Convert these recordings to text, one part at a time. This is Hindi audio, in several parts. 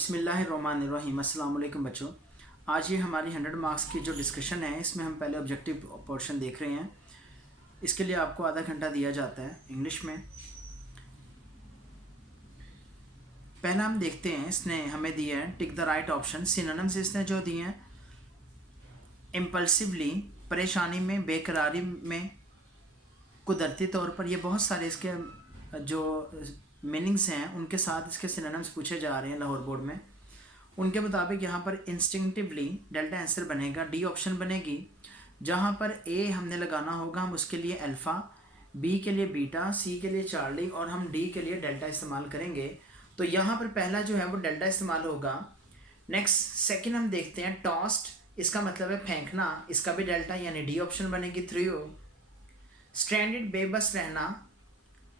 बिस्मिल्लाहिर्रहमानिर्रहीम। अस्सलाम वालेकुम बच्चों। आज ये हमारी 100 मार्क्स की जो डिस्कशन है इसमें हम पहले ऑब्जेक्टिव पोर्शन देख रहे हैं। इसके लिए आपको आधा घंटा दिया जाता है इंग्लिश में। पहला हम देखते हैं, इसने हमें दिया है टिक द राइट ऑप्शन। सिनोनिम्स इसने जो दिए हैं, इम्पल्सिवली परेशानी में, बेकरारी में, कुदरती तौर पर। ये बहुत सारे इसके जो मीनिंग्स हैं उनके साथ इसके सिनोनिम्स पूछे जा रहे हैं लाहौर बोर्ड में। उनके मुताबिक यहाँ पर इंस्टिंक्टिवली डेल्टा आंसर बनेगा, डी ऑप्शन बनेगी। जहाँ पर ए हमने लगाना होगा, हम उसके लिए अल्फ़ा, बी के लिए बीटा, सी के लिए चार्ली और हम डी के लिए डेल्टा इस्तेमाल करेंगे। तो यहाँ पर पहला जो है वो डेल्टा इस्तेमाल होगा। नेक्स्ट सेकंड हम देखते हैं टॉस्ट, इसका मतलब है फेंकना, इसका भी डेल्टा यानी डी ऑप्शन बनेगी। थ्रू स्ट्रैंडेड बेबस रहना,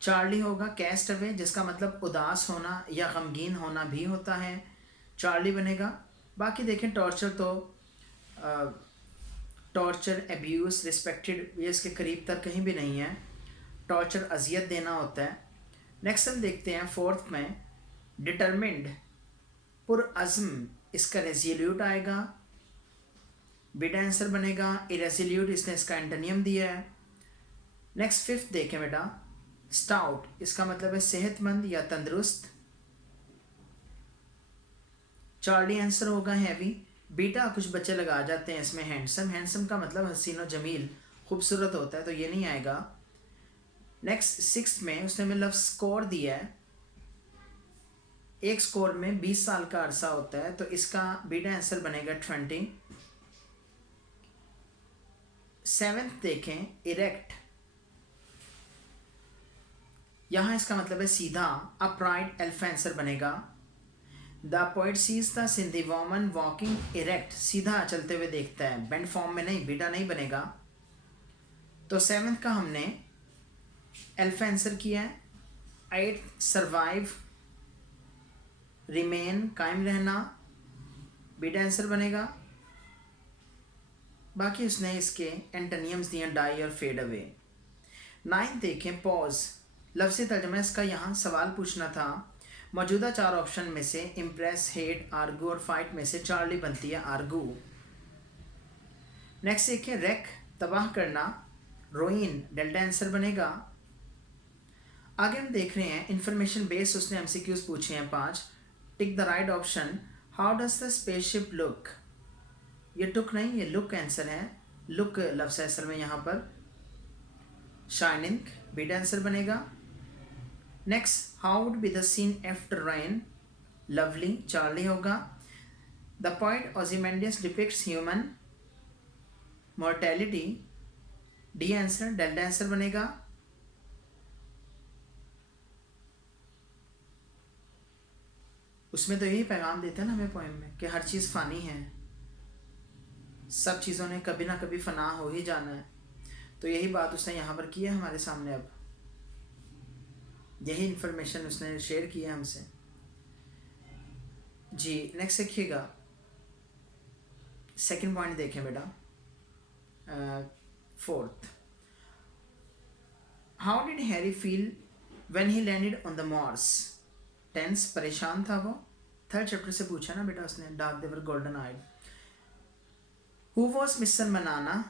चार्ली होगा। कैस्ट अवे जिसका मतलब उदास होना या गमगीन होना भी होता है, चार्ली बनेगा। बाकी देखें टॉर्चर, तो टॉर्चर, एब्यूज़, रिस्पेक्टेड, ये इसके करीब तक कहीं भी नहीं है। टॉर्चर अजियत देना होता है। नेक्स्ट हम देखते हैं फोर्थ में डिटरमिन्ड, पुरअज़्म, इसका रेज़ोल्यूट आएगा, बेटा आंसर बनेगा। इरेज़ोल्यूट इसने इसका एंटोनियम दिया है। नेक्स्ट फिफ्थ देखें बेटा, स्टाउट, इसका मतलब है सेहतमंद या तंदुरुस्त, चार्ली आंसर होगा हैवी। बीटा कुछ बच्चे लगा जाते हैं इसमें हैंडसम, हैंडसम का मतलब हसीन और जमील, खूबसूरत होता है, तो ये नहीं आएगा। नेक्स्ट सिक्स्थ में उसने हमें लव स्कोर दिया है। एक स्कोर में 20 साल का अरसा होता है, तो इसका बीटा आंसर बनेगा 20। सेवेंथ देखें इरेक्ट, यहाँ इसका मतलब है सीधा, अपराइट, अल्फा आंसर बनेगा। The poet sees the Sindhi woman walking erect, सीधा चलते हुए देखता है, बेंड फॉर्म में नहीं, बीटा नहीं बनेगा। तो सेवेंथ का हमने अल्फा आंसर किया है। एट्थ सर्वाइव, रिमेन, कायम रहना, बीटा आंसर बनेगा। बाकी उसने इसके एंटोनियम्स दिए, डाई और फेड अवे। नाइन्थ देखें पॉज, लफ्ज़ी तर्जुमा इसका यहाँ सवाल पूछना था। मौजूदा चार ऑप्शन में से इम्प्रेस, हेट, आर्गू और फाइट में से चार्ली बनती है आर्गू। नेक्स्ट देखिए रेक, तबाह करना, रोइन, डेल्टा आंसर बनेगा। आगे हम देख रहे हैं इंफॉर्मेशन बेस्ड, उसने एमसीक्यूज पूछे हैं 5। टिक the right option. How does the spaceship look, ये टुक नहीं, ये लुक आंसर है। लुक लफ्ज़ है असल में यहाँ पर। शाइनिंग, बीटा आंसर बनेगा। Next how would be the scene after rain, lovely, Charlie होगा। The poet Ozymandias depicts human mortality, D answer, delta answer बनेगा। उसमें तो यही पैगाम देते हैं ना हमें पोएम में कि हर चीज़ फ़ानी है, सब चीज़ों ने कभी ना कभी फ़ना हो ही जाना है। तो यही बात उसने यहाँ पर की है हमारे सामने। अब यही इन्फॉर्मेशन उसने शेयर की है हमसे जी। नेक्स्ट देखिएगा, सेकंड पॉइंट देखें बेटा, fourth. How did Harry feel when he landed on the Mars, tense, परेशान था वो। थर्ड चैप्टर से पूछा ना बेटा उसने, डार्क देवर golden eyed. Who was Mister Manana,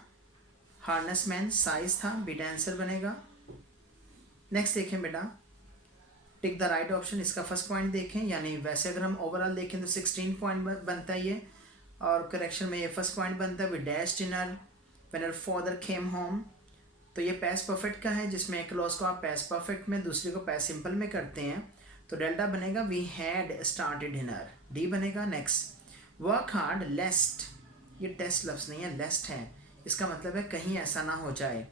harnessman, size था, बीटा आंसर बनेगा। नेक्स्ट देखें बेटा, टिक द राइट ऑप्शन, इसका फर्स्ट पॉइंट देखें, यानी वैसे अगर हम ओवरऑल देखें तो 16 पॉइंट बनता है ये, और करेक्शन में ये फर्स्ट पॉइंट बनता है। We dash dinner when our father came home, तो ये पैस परफेक्ट का है, जिसमें एक क्लॉज को आप पैस परफेक्ट में, दूसरे को पैस सिंपल में करते हैं, तो डेल्टा बनेगा we had started dinner, D बनेगा। नेक्स्ट वर्क हार्ड, लेस्ट, ये टेस्ट लफ्ज़ नहीं है, लेस्ट है, इसका मतलब है कहीं ऐसा ना हो जाए।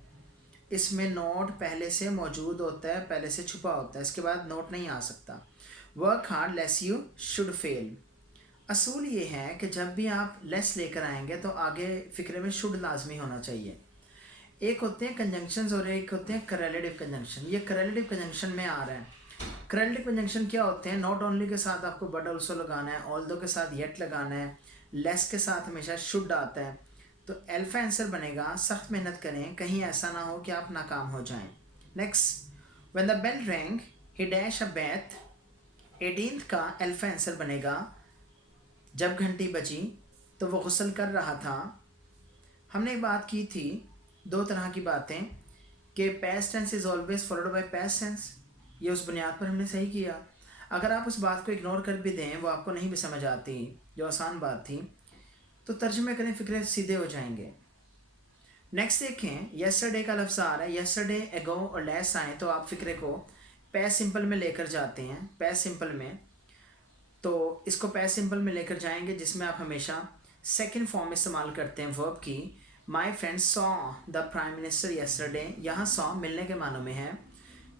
इसमें नोट पहले से मौजूद होता है, पहले से छुपा होता है, इसके बाद नोट नहीं आ सकता। Work hard lest you should fail, असूल ये है कि जब भी आप लेस लेकर आएंगे तो आगे फ़िक्रे में शुड लाजमी होना चाहिए। एक होते हैं कंजंक्शंस और एक होते हैं करेलेटिव कंजंक्शन। ये करेलेटिव कंजंक्शन में आ रहा है। करेलेटिव कंजंक्शन क्या होते हैं, नॉट ओनली के साथ आपको बट ऑल्सो लगाना है, ऑल्दो के साथ येट लगाना है, लेस के साथ हमेशा शुड आता है। तो अल्फा आंसर बनेगा, सख्त मेहनत करें, कहीं ऐसा ना हो कि आप नाकाम हो जाएं। Next when the bell rang he dash a bath, 18th का अल्फा आंसर बनेगा जब घंटी बजी तो वो गुस्ल कर रहा था। हमने एक बात की थी, दो तरह की बातें, कि past tense is always followed by past tense. ये उस बुनियाद पर हमने सही किया। अगर आप उस बात को इग्नोर कर भी दें, वो आपको नहीं भी समझ आती, जो आसान बात थी, तो तर्जुमे करें, फ़िक्रे सीधे हो जाएंगे। नेक्स्ट देखें, येस्टरडे का लफ्ज़ आ रहा है, येस्टरडे, एगो और लेस आए तो आप फ़िक्रे को पैस सिंपल में लेकर जाते हैं। पैस सिंपल में, तो इसको पैस सिंपल में लेकर जाएंगे जिसमें आप हमेशा सेकंड फॉर्म इस्तेमाल करते हैं वर्ब की। My friend saw the prime minister yesterday, यहाँ सॉ मिलने के मानों में है।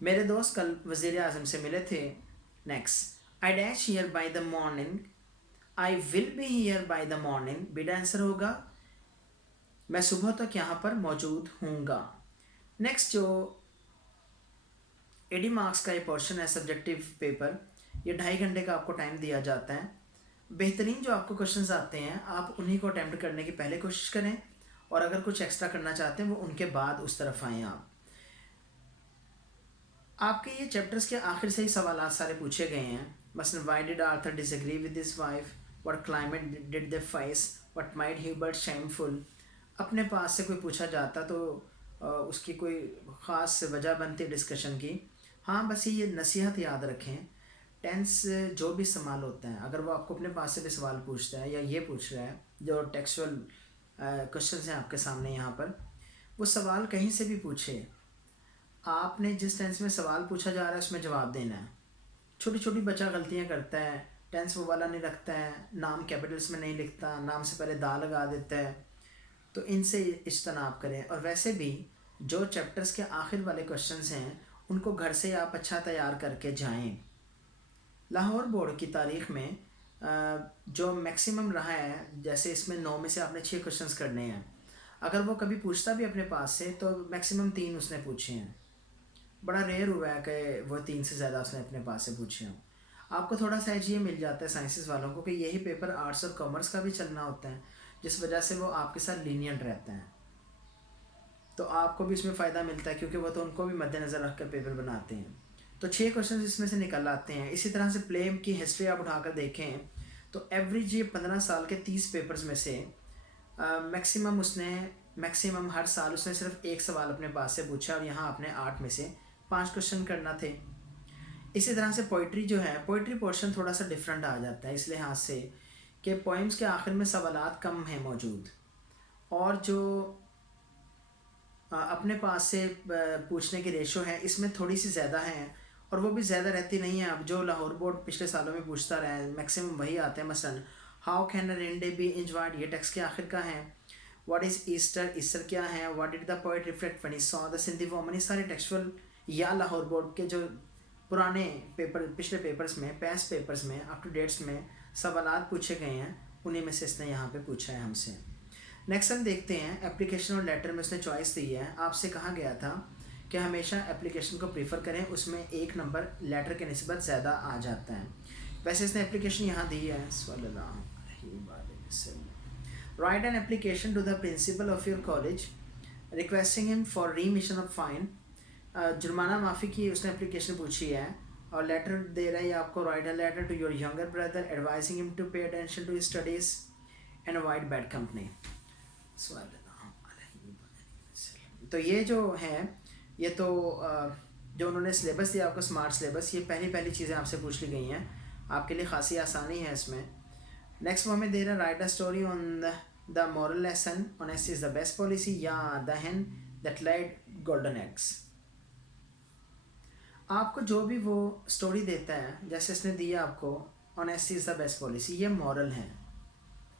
मेरे दोस्त कल वज़ीर आज़म से मिले थे। Next, I dash here by the morning, I will be here by the morning, beta answer होगा मैं सुबह तक यहाँ पर मौजूद हूँगा। नेक्स्ट, जो 80 मार्क्स का ये पोर्शन है सब्जेक्टिव पेपर, ये 2.5 घंटे का आपको टाइम दिया जाता है। बेहतरीन जो आपको क्वेश्चंस आते हैं आप उन्हीं को अटैम्प्ट करने की पहले कोशिश करें, और अगर कुछ एक्स्ट्रा करना चाहते हैं वो उनके बाद उस तरफ आएँ। आपके ये चैप्टर्स के आखिर से ही सवाल सारे पूछे गए हैं। मसलन why did Arthur disagree with his wife, what climate did they face, what made Hubert shameful. अपने पास से कोई पूछा जाता तो उसकी कोई ख़ास वजह बनती डिस्कशन की। हाँ, बस ये नसीहत याद रखें, टेंस जो भी सवाल होता है, अगर वो आपको अपने पास से भी सवाल पूछता है या ये पूछ रहा है जो टेक्सुअल क्वेश्चंस हैं आपके सामने यहाँ पर, वो सवाल कहीं से भी पूछे, आपने जिस टेंस में सवाल पूछा जा रहा है उसमें जवाब देना है। छोटी छोटी बच्चा गलतियाँ करता है, टेंस वो वाला नहीं रखता है, नाम कैपिटल्स में नहीं लिखता, नाम से पहले दा लगा देता है, तो इनसे इज्तनाब करें। और वैसे भी जो चैप्टर्स के आखिर वाले क्वेश्चंस हैं उनको घर से आप अच्छा तैयार करके जाएं। लाहौर बोर्ड की तारीख़ में जो मैक्सिमम रहा है, जैसे इसमें 9 में से आपने 6 क्वेश्चंस करने हैं, अगर वो कभी पूछता भी अपने पास से तो मैक्सिमम 3 उसने पूछे हैं। बड़ा रेयर हुआ है कि वो 3 से ज़्यादा उसने अपने पास से पूछे हों। आपको थोड़ा सा एज ये मिल जाता है साइंसेस वालों को कि यही पेपर आर्ट्स और कॉमर्स का भी चलना होता है, जिस वजह से वो आपके साथ लीनियंट रहते हैं, तो आपको भी इसमें फ़ायदा मिलता है क्योंकि वो तो उनको भी मद्देनज़र रख कर पेपर बनाते हैं। तो 6 क्वेश्चन इसमें से निकल आते हैं। इसी तरह से प्ले की हिस्ट्री आप उठाकर देखें तो एवरेज ये 15 साल के 30 पेपर्स में से मैक्सिमम हर साल उसने सिर्फ एक सवाल अपने पास से पूछा, और यहाँ आपने 8 में से 5 क्वेश्चन करना थे। इसी तरह से पोइट्री जो है, पोइट्री पोर्शन थोड़ा सा डिफरेंट आ जाता है इस लिहाज से कि पोइम्स के आखिर में सवालात कम हैं मौजूद, और जो अपने पास से पूछने की रेशो है इसमें थोड़ी सी ज़्यादा है, और वो भी ज़्यादा रहती नहीं है। अब जो लाहौर बोर्ड पिछले सालों में पूछता रहा है मैक्सिमम वही आते हैं। मसलन how can a rain day be enjoyed, ये टेक्स्ट के आखिर का है। व्हाट इज़ ईस्टर, ईस्टर क्या है। What did the poet reflect when he saw the Sindhi woman. ये सारे टेक्सचुअल या लाहौर बोर्ड के जो पुराने पेपर, पिछले पेपर्स में, पास्ट पेपर्स में, अप टू डेट्स में सवालात पूछे गए हैं, उन्हीं में से इसने यहाँ पे पूछा है हमसे। नेक्स्ट हम देखते हैं एप्लीकेशन और लेटर में उसने चॉइस दी है। आपसे कहा गया था कि हमेशा एप्लीकेशन को प्रीफर करें, उसमें 1 नंबर लेटर के निस्बत ज़्यादा आ जाता है। वैसे इसने एप्लीकेशन यहाँ दी है, write an application to the principal of your college requesting him for remission of fine. जुर्माना माफ़ी की उसने एप्लीकेशन पूछी है, और लेटर दे रहा है आपको, write a letter to your younger brother advising him to pay attention to studies and avoid bad company. तो ये जो है, ये तो जो उन्होंने सिलेबस दिया आपको, स्मार्ट सिलेबस, ये पहली चीज़ें आपसे पूछ ली गई हैं, आपके लिए खासी आसानी है इसमें। नेक्स्ट वो हमें दे रहा है, write a story on the moral lesson, honesty is the best policy, या the hen that laid golden eggs. आपको जो भी वो स्टोरी देता है, जैसे इसने दिया आपको honesty is the best policy, ये मॉरल है।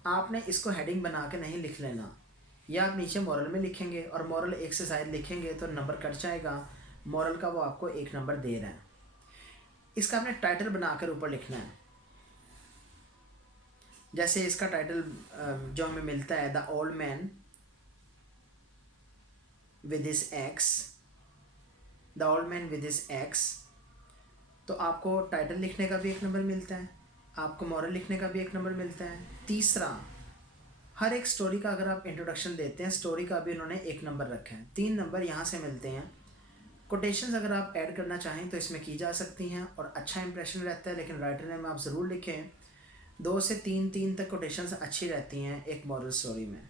आपने इसको हेडिंग बना के नहीं लिख लेना, या आप नीचे मॉरल में लिखेंगे और मॉरल 1 से शायद लिखेंगे तो नंबर कट जाएगा। मॉरल का वो आपको 1 नंबर दे रहा है। इसका आपने टाइटल बनाकर ऊपर लिखना है। जैसे इसका टाइटल जो हमें मिलता है, the old man with his ex, the old man with his ex, तो आपको टाइटल लिखने का भी 1 नंबर मिलता है, आपको मॉरल लिखने का भी 1 नंबर मिलता है। तीसरा, हर एक स्टोरी का अगर आप इंट्रोडक्शन देते हैं, स्टोरी का भी उन्होंने 1 नंबर रखा है। 3 नंबर यहाँ से मिलते हैं। कोटेशंस अगर आप ऐड करना चाहें तो इसमें की जा सकती हैं और अच्छा इंप्रेशन रहता है, लेकिन राइटर नेम आप ज़रूर लिखें। 2 से 3 तक कोटेशंस अच्छी रहती हैं एक मॉरल स्टोरी में।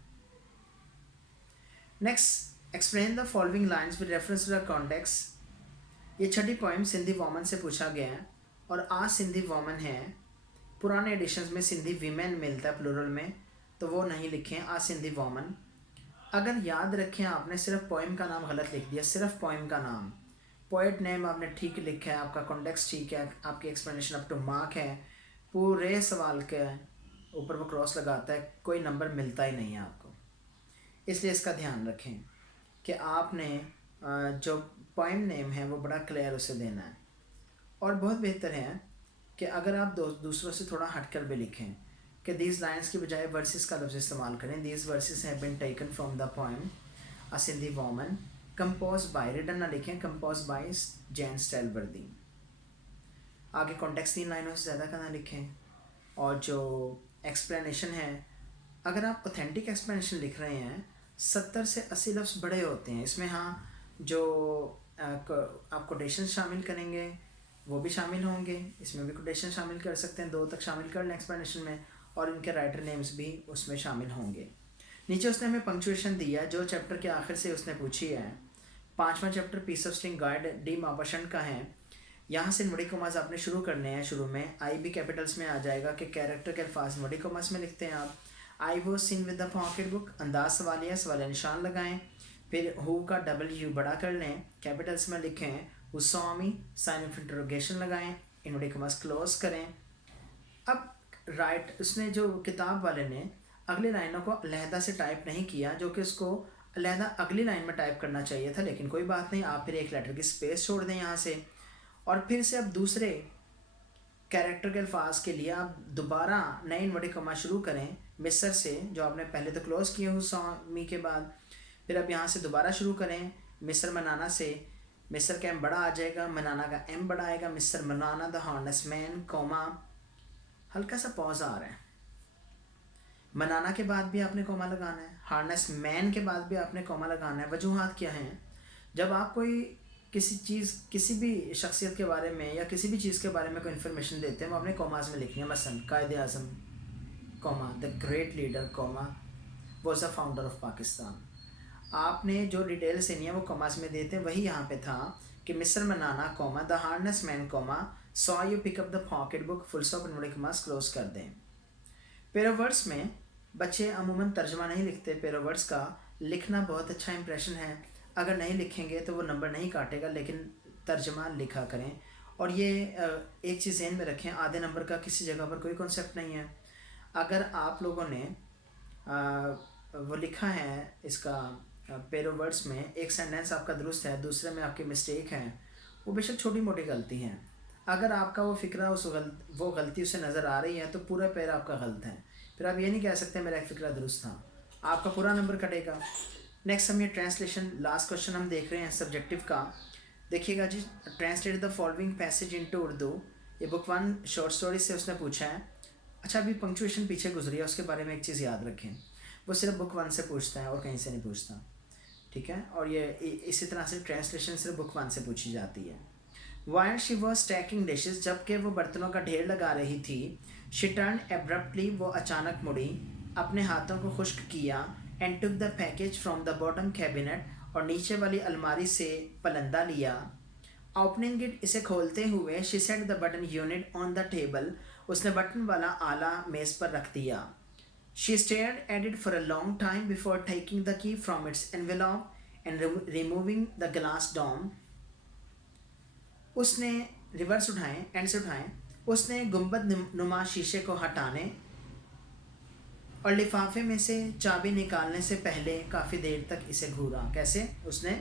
Next, explain the following lines with reference to the context. ये छठी पॉइंट सिंधी वॉमन से पूछा गया है और आज सिंधी वॉमन है। पुराने एडिशंस में सिंधी वीमेन मिलता है प्लूरल में, तो वो नहीं लिखें, आज सिंधी वॉमन। अगर याद रखें आपने सिर्फ पोइम का नाम गलत लिख दिया, सिर्फ पोइम का नाम, पोएट नेम आपने ठीक लिखा है, आपका कॉन्टेक्स्ट ठीक है, आपकी एक्सप्लेनेशन अप टू मार्क है, पूरे सवाल के ऊपर वो क्रॉस लगाता है, कोई नंबर मिलता ही नहीं है आपको। इसलिए इसका ध्यान रखें कि आपने जो पोइम नेम है वो बड़ा क्लियर उसे देना है। और बहुत बेहतर है कि अगर आप दूसरों से थोड़ा हटकर भी लिखें कि दीज लाइन्स की बजाय वर्सेस का लफ्ज़ इस्तेमाल करें। These verses have been taken from the poem a Sindhi woman, compose by, written ना लिखें, कंपोज बाय जैन स्टाइलवर्दी। आगे कॉन्टेक्स्ट 3 लाइनों से ज़्यादा का ना लिखें। और जो एक्सप्लेनेशन है, अगर आप ऑथेंटिक एक्सप्लेनेशन लिख रहे हैं 70 से 80 लफ्ज़ बड़े होते हैं इसमें। हाँ, जो आप कोटेशन शामिल करेंगे वो भी शामिल होंगे, इसमें भी कोटेशन शामिल कर सकते हैं, 2 तक शामिल कर लें एक्सप्लेनेशन में, और इनके राइटर नेम्स भी उसमें शामिल होंगे। नीचे उसने हमें पंक्चुएशन दिया जो चैप्टर के आखिर से उसने पूछी है। 5वां chapter piece of string Guy de Maupassant का है। यहाँ से नुड़ी कोमास आपने शुरू करने हैं। शुरू में आई भी कैपिटल्स में आ जाएगा कि कैरेक्टर के अल्फाज नुड़ी कोमास में लिखते हैं आप। I was seen with the pocket book, अंदाज सवालिया, सवालिया निशान लगाएं। फिर हु का W बड़ा कर लें, कैपिटल्स में लिखें। Who saw me, sign of interrogation लगाएं, इनवर्टेड कॉमास क्लोज करें। अब राइट उसने जो किताब वाले ने अगली लाइनों को अलहदा से टाइप नहीं किया, जो कि उसको अलहदा अगली लाइन में टाइप करना चाहिए था, लेकिन कोई बात नहीं, आप फिर एक लेटर की स्पेस छोड़ दें यहाँ से, और फिर से अब दूसरे कैरेक्टर के अल्फाज के लिए आप दोबारा नए इनवर्टेड कॉमा शुरू करें मिस्र से, जो आपने पहले तो क्लोज किए हु सॉ मी के बाद। फिर अब यहाँ से दोबारा शुरू करें मिस्र मनाना से। मिस्र का एम बड़ा आ जाएगा, मनाना का एम बड़ा आएगा। मिस्र मनाना द हार्नेस मैन, कॉमा, हल्का सा पॉज आ रहा है। मनाना के बाद भी आपने कॉमा लगाना है, हार्नेस मैन के बाद भी आपने कॉमा लगाना है। वजूहात क्या हैं? जब आप कोई किसी चीज़, किसी भी शख्सियत के बारे में या किसी भी चीज़ के बारे में कोई इन्फॉर्मेशन देते हैं, वो आपने कॉमास में लिखनी है। मसलन Quaide Azam, comma, the great leader, comma, was the founder of Pakistan. आपने जो डिटेल्स देनी है वो कॉमास में देते हैं। वही यहाँ पे था कि Mister Manana, comma, the harness man, comma, saw you pick up the pocket book, full stop, inverted commas close कर दें। पेरोवर्ड्स में बच्चे अमूमन तर्जमा नहीं लिखते। पेरोवर्ड्स का लिखना बहुत अच्छा इंप्रेशन है, अगर नहीं लिखेंगे तो वो नंबर नहीं काटेगा, लेकिन तर्जमा लिखा करें। और ये एक चीज़ ज़हन में रखें, आधे नंबर का किसी जगह पर कोई कॉन्सेप्ट नहीं है। अगर आप लोगों ने वो लिखा है इसका पेरोवर्ड्स में, एक सेंटेंस आपका दुरुस्त है, दूसरे में आपकी मिस्टेक है, वो बेशक छोटी मोटी गलती हैं, अगर आपका वो फ़िक्रा वो गलती उसे नज़र आ रही है तो पूरा पैरा आपका गलत है। फिर आप ये नहीं कह सकते मेरा एक फ़िक्रा दुरुस्त था, आपका पूरा नंबर कटेगा। नेक्स्ट हम ये ट्रांसलेशन, लास्ट क्वेश्चन हम देख रहे हैं सब्जेक्टिव का। देखिएगा जी, translate the following passage into Urdu. ये बुक 1 शॉर्ट स्टोरी से उसने पूछा है। अच्छा, अभी पंक्चुएशन पीछे गुजरी है, उसके बारे में एक चीज़ याद रखें, वो सिर्फ बुक 1 से पूछता है और कहीं से नहीं पूछता, ठीक है। और ये इसी तरह से ट्रांसलेशन सिर्फ बुक 1 से पूछी जाती है। While she was stacking dishes, जबकि वो बर्तनों का ढेर लगा रही थी। शी टर्न एब्रप्टली, वो अचानक मुड़ी, अपने हाथों को खुश्क किया। And took the package from the bottom cabinet, और नीचे वाली अलमारी से पलंदा लिया। ओपनिंग इट, इसे खोलते हुए, she set the button unit on the table, उसने बटन वाला आला मेज़ पर रख दिया। She stared at it for a long time before taking the key from its envelope and removing the glass dome. उसने रिवर्स उठाएं, एंड से उठाएं, उसने गुंबद नुमा शीशे को हटाने और लिफाफे में से चाबी निकालने से पहले काफ़ी देर तक इसे घूरा। कैसे? उसने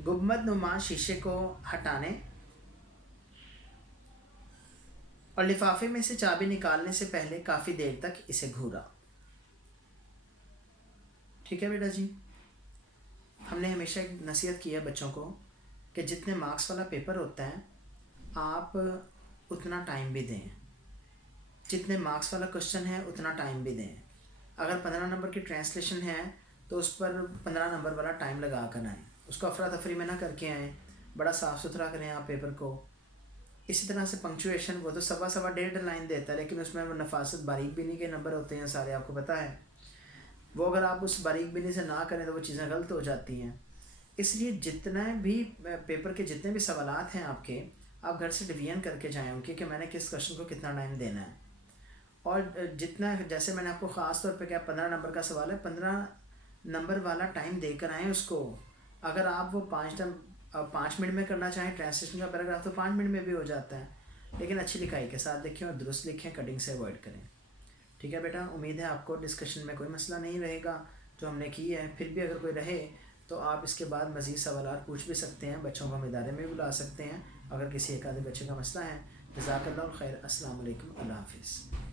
गुंबद नुमा शीशे को हटाने और लिफाफे में से चाबी निकालने से पहले काफ़ी देर तक इसे घूरा। ठीक है बेटा जी, हमने हमेशा एक नसीहत की है बच्चों को कि जितने मार्क्स वाला पेपर होता है आप उतना टाइम भी दें, जितने मार्क्स वाला क्वेश्चन है उतना टाइम भी दें। अगर 15 नंबर की ट्रांसलेशन है तो उस पर 15 नंबर वाला टाइम लगा कर आएँ, उसको अफरा तफरी में ना करके आएँ, बड़ा साफ़ सुथरा करें आप पेपर को, इसी तरह से पंक्चुएशन, वो तो सवा सवा 1.5 लाइन देता है, लेकिन उसमें वो नफासत बारीक बीनी के नंबर होते हैं सारे, आपको पता है। वो अगर आप उस बारीक बीनी से ना करें तो वो चीज़ें गलत हो जाती हैं। इसलिए जितना भी पेपर के जितने भी सवालात हैं आपके, आप घर से डिवीजन करके जाएं उनके कि मैंने किस क्वेश्चन को कितना टाइम देना है। और जितना, जैसे मैंने आपको ख़ास तौर पे क्या 15 नंबर का सवाल है, 15 नंबर वाला टाइम देकर आएँ उसको। अगर आप वो 5 मिनट में करना चाहें ट्रांसलेशन का पैराग्राफ, तो 5 मिनट में भी हो जाता है, लेकिन अच्छी लिखाई के साथ लिखें और दुरुस्त लिखें, कटिंग से अवॉइड करें। ठीक है बेटा, उम्मीद है आपको डिस्कशन में कोई मसला नहीं रहेगा जो हमने की है। फिर भी अगर कोई रहे तो आप इसके बाद मज़ीद सवाल पूछ भी सकते हैं, बच्चों को हम इदारे में भी बुला सकते हैं अगर किसी एक आधे बच्चे का मसला है। जज़ाकल्लाहु खैर। अस्सलाम वालेकुम, अल्लाह हाफ़िज़।